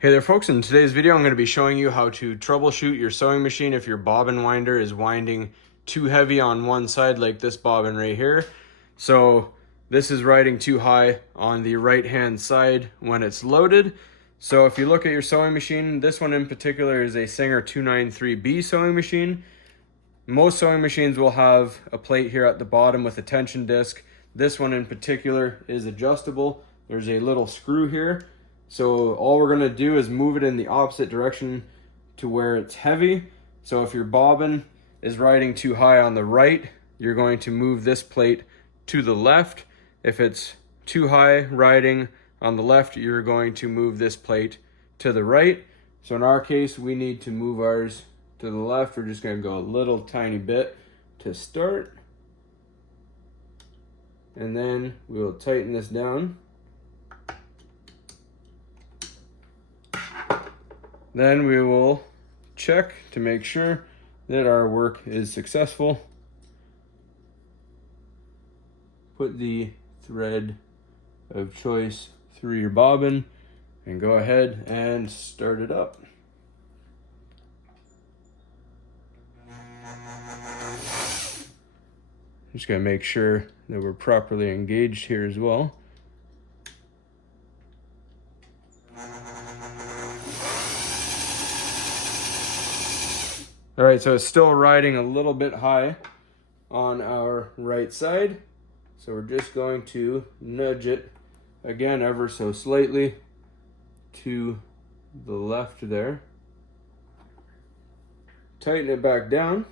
Hey there folks, in today's video I'm going to be showing you how to troubleshoot your sewing machine if your bobbin winder is winding too heavy on one side, like this bobbin right here. So this is riding too high on the right hand side when it's loaded. So if you look at your sewing machine, this one in particular is a Singer 293B sewing machine. Most sewing machines will have a plate here at the bottom with a tension disc. This one in particular is adjustable. There's a little screw here. So all we're gonna do is move it in the opposite direction to where it's heavy. So if your bobbin is riding too high on the right, you're going to move this plate to the left. If it's too high riding on the left, you're going to move this plate to the right. So in our case, we need to move ours to the left. We're just gonna go a little tiny bit to start. And then we will tighten this down. Then we will check to make sure that our work is successful. Put the thread of choice through your bobbin and go ahead and start it up. Just gotta make sure that we're properly engaged here as well. All right, so it's still riding a little bit high on our right side. So we're just going to nudge it again ever so slightly to the left there. Tighten it back down.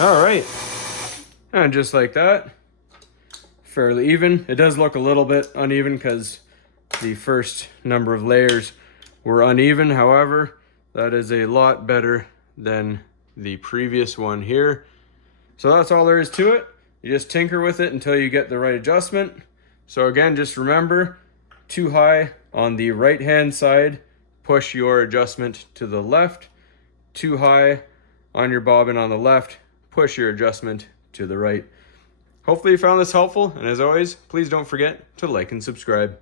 All right, and just like that, fairly even. It does look a little bit uneven because the first number of layers were uneven. However, that is a lot better than the previous one here. So that's all there is to it. You just tinker with it until you get the right adjustment. So again, just remember, too high on the right hand side, push your adjustment to the left. Too high on your bobbin on the left, push your adjustment to the right. Hopefully you found this helpful, and as always, please don't forget to like and subscribe.